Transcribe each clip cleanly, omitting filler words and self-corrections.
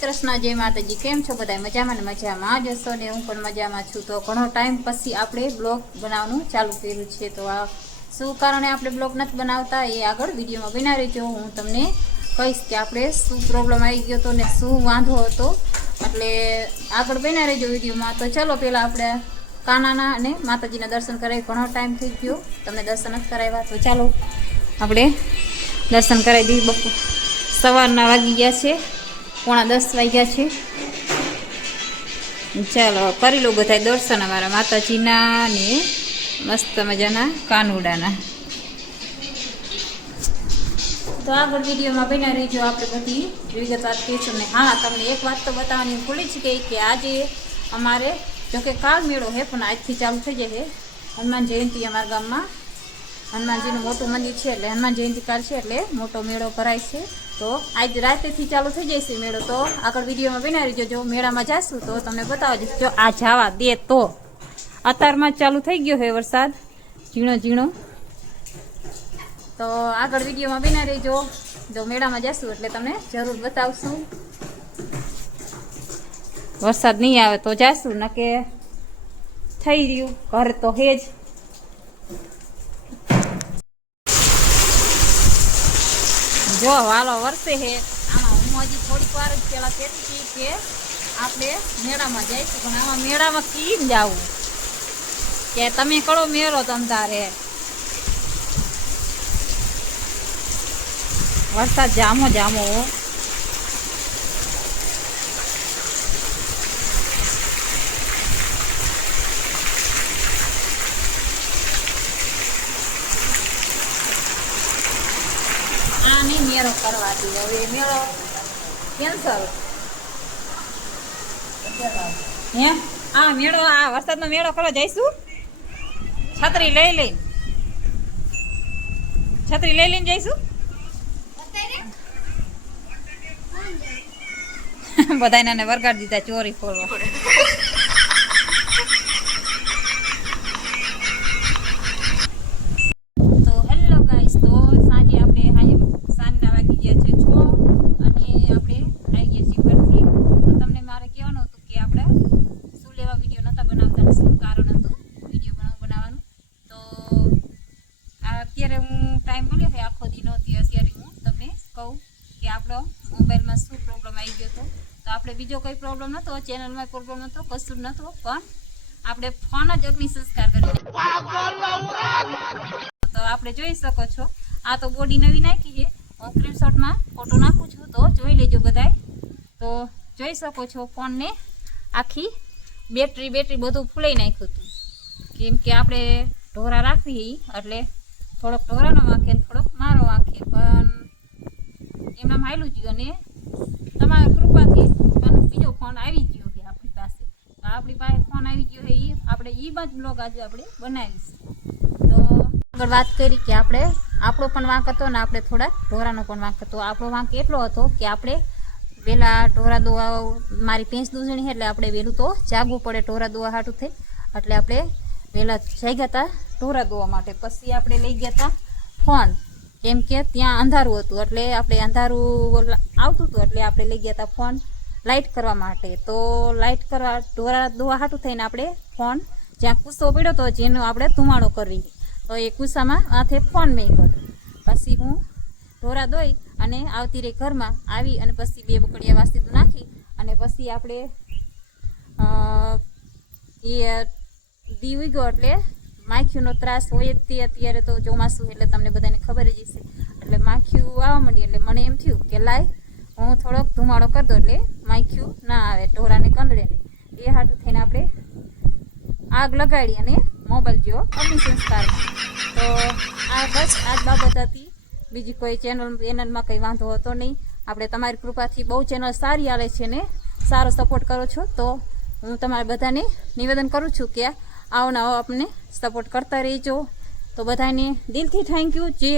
કૃષ્ણ જય માતાજી। કેમ છો બધા? મજામાં ને મજામાં જ હશો ને? હું પણ મજામાં છું। તો ઘણો ટાઈમ પછી આપણે બ્લોગ બનાવવાનું ચાલુ કર્યું છે। તો આ શું કારણે આપણે બ્લોગ નથી બનાવતા એ આગળ વિડીયોમાં બના રહેજો। હું તમને કહીશ કે આપણે શું પ્રોબ્લેમ આવી ગયો હતો ને શું વાંધો હતો, એટલે આગળ બના રહેજો વિડીયોમાં। તો ચલો પહેલાં આપણે કાનાના અને માતાજીના દર્શન કરાવી। ઘણો ટાઈમ થઈ ગયો, તમને દર્શન નથી કરાવ્યા, તો ચાલો આપણે દર્શન કરાવી દઈએ। બપોર સવારના વાગી ગયા છે, 9:45 વાગ્યા છે। ચાલો કરી લો બધા દર્શન અમારા માતાજીના ને મસ્ત મજાના કાનુડાના। તો આગળ વિડીયોમાં બન્યા રહીજો, આપણે બધી વિગતવાર કહીશું ને હા, તમને એક વાત તો બતાવવાની ભૂલી જ ગઈ કે આજે અમારે જોકે કાલ મેળો છે પણ આજથી ચાલુ થઈ જશે હનુમાન જયંતિ। અમારા ગામમાં હનુમાનજીનું મોટું મંદિર છે, એટલે હનુમાન જયંતિ કાલ છે એટલે મોટો મેળો ભરાય છે। તો આજ રાતેથી ચાલુ થઈ જશે મેળો। તો આગળ વિડીયોમાં બના રહીજો। જો મેળામાં જઈશું તો તમને બતાવજો। જો આ જવા દે તો અત્યારમાં જ ચાલુ થઈ ગયો છે વરસાદ ઝીણો ઝીણો। તો આગળ વિડીયોમાં બના રહીજો। જો મેળામાં જઈશું એટલે તમને જરૂર બતાવશું। વરસાદ નહીં આવે તો જઈશું, ન કે થઈ રહ્યું ઘરે તો હેજ। જો વાલો વરસે છે આમાં, હું હજી થોડીક વાર જ પેલા કહેતી હતી કે આપણે મેળામાં જઈશું, પણ આમાં મેળામાં કેમ જવું કે તમે કરો મેળો તમ તારે। વરસાદ જામો જામો નહીં મેળો કરવાથી હવે મેળો કેન્સલ હે? આ મેળો આ વરસાદનો મેળો કરવા જઈશું। છત્રી લઈ લઈને જઈશું। બધાને વરગાડી દીધા ચોરી ફોરવા। તો હેલો ગાઈસ, તો સાંજે આપણે સાંજના વાગી ગયા છે 6 અને આપણે આવી ગયા છીએ ઘરથી। તો તમને મારે કહેવાનું હતું કે આપણે શું લેવા વિડીયો નહોતા બનાવતા ને શું કારણ હતું વિડીયો બનાવવાનું। તો અત્યારે હું ટાઈમ મળ્યો છે આખો દી નહોતી, અત્યારે હું તમને કહું કે આપણો મોબાઈલમાં શું પ્રોબ્લેમ આવી ગયો હતો। તો આપણે બીજો કોઈ પ્રોબ્લેમ નહોતો, ચેનલમાં પ્રોબ્લેમ નહોતો, કશું જ નહોતું, પણ આપણે ફોન જ અગ્નિ સંસ્કાર કરી। તો આપણે જોઈ શકો છો, આ તો બોડી નવી નાખી છે, હું સ્ક્રીનશોટમાં ફોટો નાખું છું તો જોઈ લેજો બધાય। તો જોઈ શકો છો ફોનને આખી બેટરી બધું ફૂલાઈ નાખ્યું હતું, કેમ કે આપણે ઢોરા રાખવી એટલે થોડોક ઢોરાનો વાંખે ને થોડોક મારો વાંખે, પણ એમનામ હાલ્યું ગયું અને તમારા કૃપાથી બીજો ફોન આવી ગયો છે આપણી પાસે। તો આપણી પાસે ફોન આવી ગયો છે, એ આપણે એ બાદ બ્લોગ આજે આપણે બનાવીશું। તો આગળ વાત કરી કે આપણે આપણો પણ વાંક હતો ને આપણે થોડાક ઢોરાનો પણ વાંક હતો। આપણો વાંક એટલો હતો કે આપણે વહેલા ઢોરા દોવા, મારી ભેંસ દૂધણી છે એટલે આપણે વહેલું તો જાગવું પડે ઢોરા દોવા હાટું થઈ, એટલે આપણે વહેલા જાગ્યા હતા ઢોરા દોવા માટે। પછી આપણે લઈ ગયા હતા ફોન, કેમ કે ત્યાં અંધારું હતું એટલે આપણે અંધારું આવતું હતું એટલે આપણે લઈ ગયા હતા ફોન લાઇટ કરવા માટે। તો લાઇટ કરવા ઢોરા દોવા હાટું થઈને આપણે ફોન જ્યાં કૂસો પડ્યો હતો જેનો આપણે ધુમાડો કરવી, તો એ કૂસામાં હાથે ફોન મેં કર્યો। પછી હું ઢોરા દોઈ અને આવતી રહી ઘરમાં આવી અને પછી 2 બકડિયા વાસી નાખી અને પછી આપણે એ દી ઉગ્યો એટલે માખીઓનો ત્રાસ હોય જ તે। અત્યારે તો ચોમાસું એટલે તમને બધાને ખબર જ હશે, એટલે માખીઓ આવવા માંડી એટલે મને એમ થયું કે લાય હું થોડોક ધુમાડો કરી દઉં એટલે માખીઓ ના આવે, ઢોરાને કંદડે નહીં। એ હાટું થઈને આપણે આગ લગાડી અને મોબાઈલ જેવો અગ્નિ સંસ્કારમાં। તો આ બસ આ જ બાબત હતી, બીજી કોઈ ચેનલમાં કંઈ વાંધો હતો નહીં। આપણે તમારી કૃપાથી બહુ ચેનલ સારી આવે છે ને સારો સપોર્ટ કરો છો, તો હું તમારા બધાને નિવેદન કરું છું કે આવો ને આવો આપણને સપોર્ટ કરતા રહેજો। તો બધાને દિલથી થેન્ક યુ જે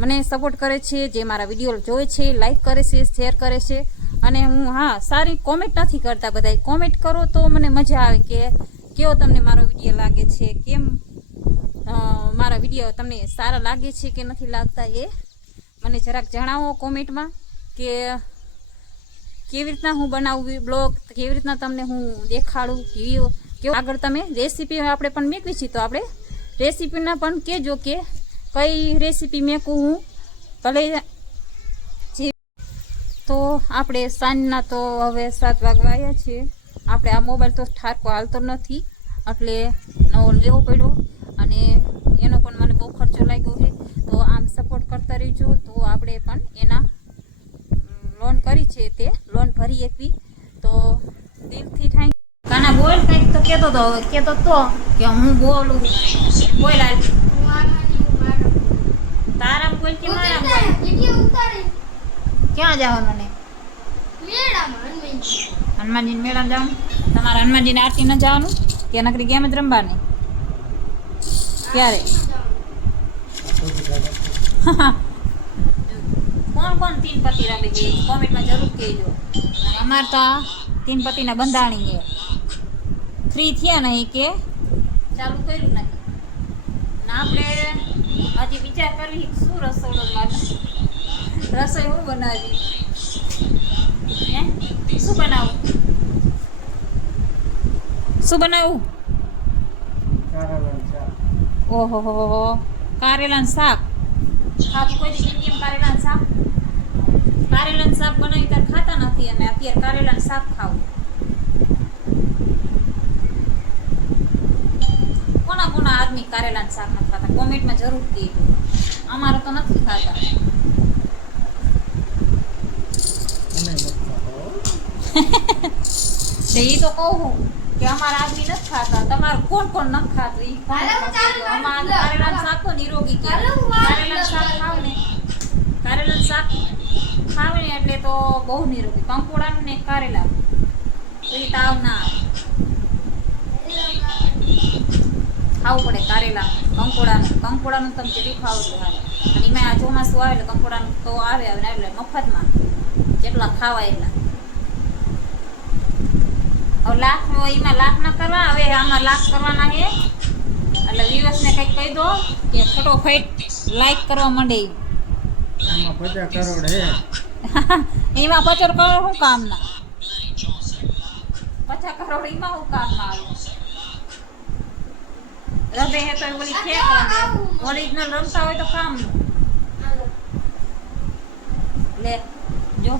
મને સપોર્ટ કરે છે, જે મારા વિડીયો જોવે છે, લાઈક કરે છે, શેર કરે છે। અને હું હા સારી કોમેન્ટ નથી કરતા, બધાય કોમેન્ટ કરો તો મને મજા આવે કે કેવો તમને મારો વિડીયો લાગે છે, કેમ મારા વિડીયો તમને સારા લાગે છે કે નથી લાગતા એ મને જરાક જણાવો કોમેન્ટમાં, કે કેવી રીતના હું બનાવું બ્લોગ, કેવી રીતના તમને હું દેખાડું, કેવું આગળ તમે રેસીપી આપણે પણ મેકવી છીએ તો આપણે રેસીપીના પણ કહેજો કે કઈ રેસીપી મેકું હું ભલે. તો આપણે સાંજના તો હવે 7 વાગવા આવ્યા છીએ. આપણે આ મોબાઈલ તો ઠારકો હાલતો નથી એટલે નવો લેવો પડ્યો અને એનો પણ મને બહુ ખર્ચો લાગ્યો છે. તો આમ સપોર્ટ કરતા રહેજો. તો આપણે પણ એના લોન કરી છે તે લોન ભરી એકવી તો દિલથી થેન્ક. કાના બોલ કંઈક તો કહેતો હતો, હવે કહેતો તો કે હું બોલું બોલ હાલ તારામ બોલ કે મારામ બોલ. ક્યાં જવાનું ને? હનુમાનજી મેળામાં જવાનું. તમારે હનુમાનજીને આરતી ન જવાનું કે નકરી ગેમ જ રમવાની? ક્યારે? કોણ 3 પતિ રમી ગઈ કોમેન્ટમાં જરૂર કહેજો. અમારે તો 3 પતિના બંધાણી છે. ફ્રી થયા નહીં કે ચાલુ કર્યું નહીં. આપણે હજી વિચાર કરી શું રસોડો લાગે, રસોઈ હું બનાવી, હે શું બનાવું, શું બનાવું? ઓહો હો હો, કારેલાનું શાક. ખાતું કોઈ જિંદગીમાં કારેલાનું શાક, કારેલાનું શાક બનાવી ત્યારે ખાતા નથી અને અત્યારે કારેલાનું શાક ખાવું. કોના કોના આદમી કારેલાનું શાક નથી ખાતા કોમેન્ટમાં જરૂર કહેજો. અમારે તો નથી ખાતા. એ તો કહું કે અમારા આદમી નથી ખાતા. તમારે કોણ કોણ નથી ખાતું એ અમારે કારેલાનું શાક તો નિરોગી કહેવાય. કારેલાનું શાક ખાવ ને, કારેલાનું શાક ખાવ ને એટલે તો બહુ નિરોગી. કંકોડાનું ને કારેલા તો એ તાવ ના આવે. ખાવું પડે કારેલા કંકોડાનું તમે જેટલું ખાવ એટલું આવે. અને એમાં આ ચોમાસું આવે એટલે કંકોડાનું તો આવે એટલે મફતમાં જેટલા ખાવાય એટલા. હવે લાખ એમાં લાખ ના કરવા, હવે આમાં લાખ કરવાના છે એટલે વ્યુઅર્સને કંઈક કહી દો કે ફટોફટ લાઈક કરવા માંડે. એમાં 50 કરોડ હે. એમાં 50 કરોડ શું કામના? 50 કરોડ એમાં શું કામના આવે? રબે હે તો ઓલી ખેક ઓરિજિનલ રમતા હોય તો કામનું. લે જો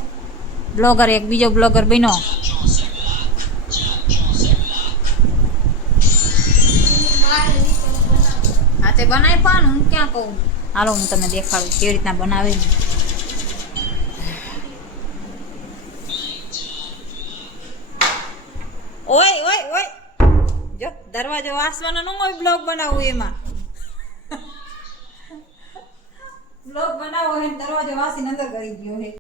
બ્લોગર એક બીજો બ્લોગર બન્યો. હા તે બનાવી પણ હું ક્યાં કહું. હાલો હું તમને દેખાડું કેવી રીતના બનાવે. ઓય ઓય ઓય જો દરવાજો વાસવાનો ન હોય બ્લોગ બનાવવું એમાં. બ્લોગ બનાવો હે દરવાજો વાસીને અંદર કરી ગયો હે.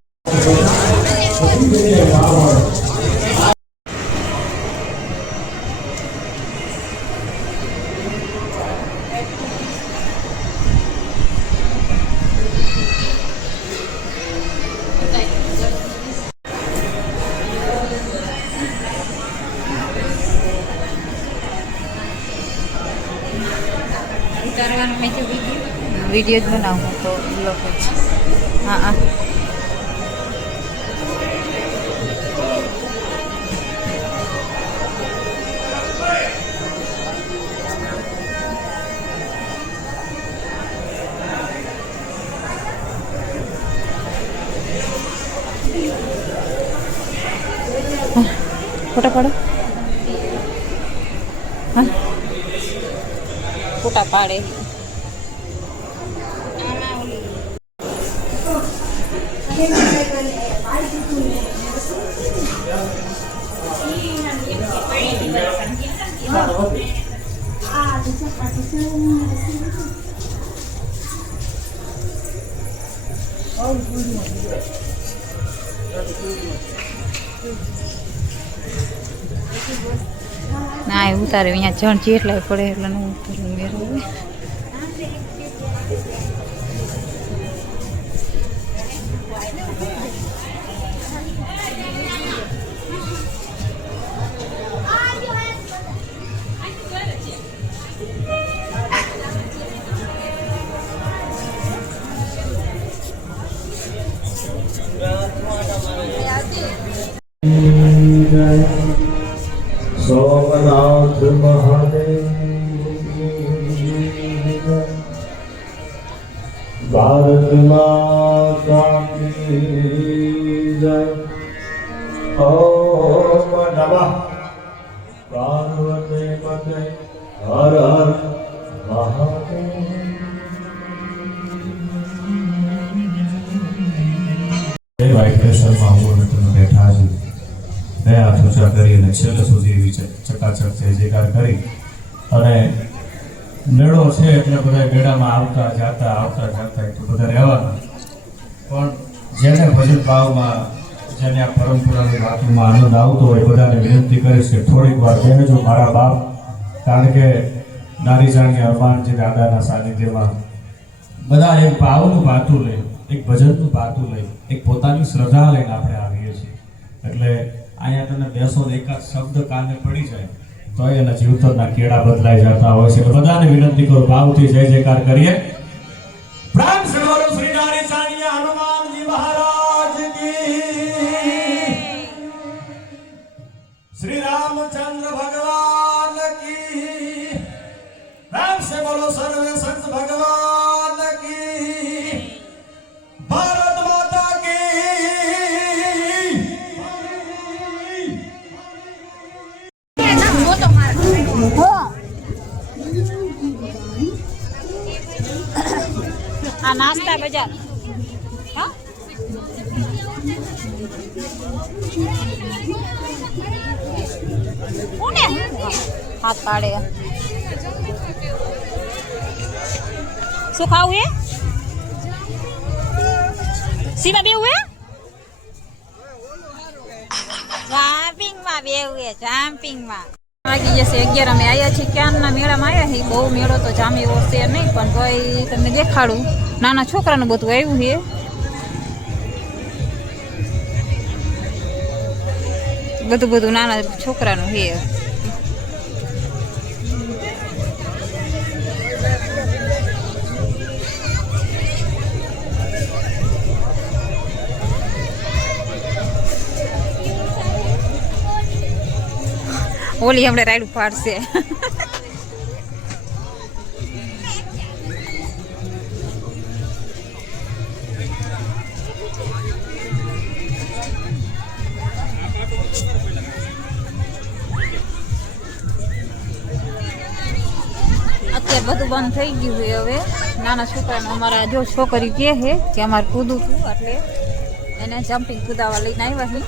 વિડીયો જ બનાવું તો બ્લોગ જ. હા હા ફોટા પાડો. હા ફોટા પાડે. ના એ ઉતારે અહીંયા જણ જેટલા પડે એટલે ન ઉતારે મેરો. સોમનાથ મહાદેવ ભારત માતા કી જય. ઓમ નમઃ પાર્વતી પતે હર હર મહાદેવ. વાઇટ પ્રેશરમાં હું અને તમે બેઠા છું. બે હાથ ઊંચા કરી અને છેલ્લે સુધી એવી ચકાચક જય જયકાર કરી અને મેળો છે એટલે બધા મેળામાં આવતા જાતા તો બધા રહેવાના. પણ જેને ભજન ભાવમાં જેને આ પરંપરાની વાતોમાં આનંદ આવતો હોય બધાને વિનંતી કરીશ કે થોડીક વાર કહેજો મારા બાપ, કારણ કે નારી જાણી હનુમાનજી દાદાના સાનિધ્યમાં બધા એક ભાવનું ભાતું લઈ, એક ભજનનું ભાતું લઈ, એક પોતાની શ્રદ્ધા લઈને આપણે આવીએ છીએ. એટલે અહીંયા તમે બેસો ને એકાદ શબ્દ કાને પડી જાય તો એના જીવતરના કેળા બદલાઈ જતા હોય છે. એટલે બધાને વિનંતી કરું ભાવથી જય જયકાર કરીએ. પ્રાણ સે બોલો શ્રી નારી જાણી હનુમાનજી મહારાજ કી, શ્રી રામચંદ્ર ભગવાન કી. પ્રાણ સે બોલો સર્વે સંત ભગવાન કી. ભારત માતા કી. આ નાસ્તા બજાર હા કોને હાથ પાડે શું ખાવું એ સીમા બેવું એ જામ્પિંગમાં બેવું એ જામ્પિંગમાં વાગી જશે 11. અમે આવ્યા છીએ ક્યાંના મેળામાં આવ્યા છીએ. બહુ મેળો તો જામે એવો છે નહીં, પણ તોય તમને દેખાડું. નાના છોકરાનું બધું આવ્યું છે. બધું નાના છોકરાનું છે. ઓલી હમણાં રાઈડ પાડશે. અત્યારે બધું બંધ થઈ ગયું છે. હવે નાના છોકરાને અમારા જો છોકરી કહે છે કે અમારે કૂદું હતું એટલે એને જમ્પિંગ કૂદાવા લઈને આવ્યા છે.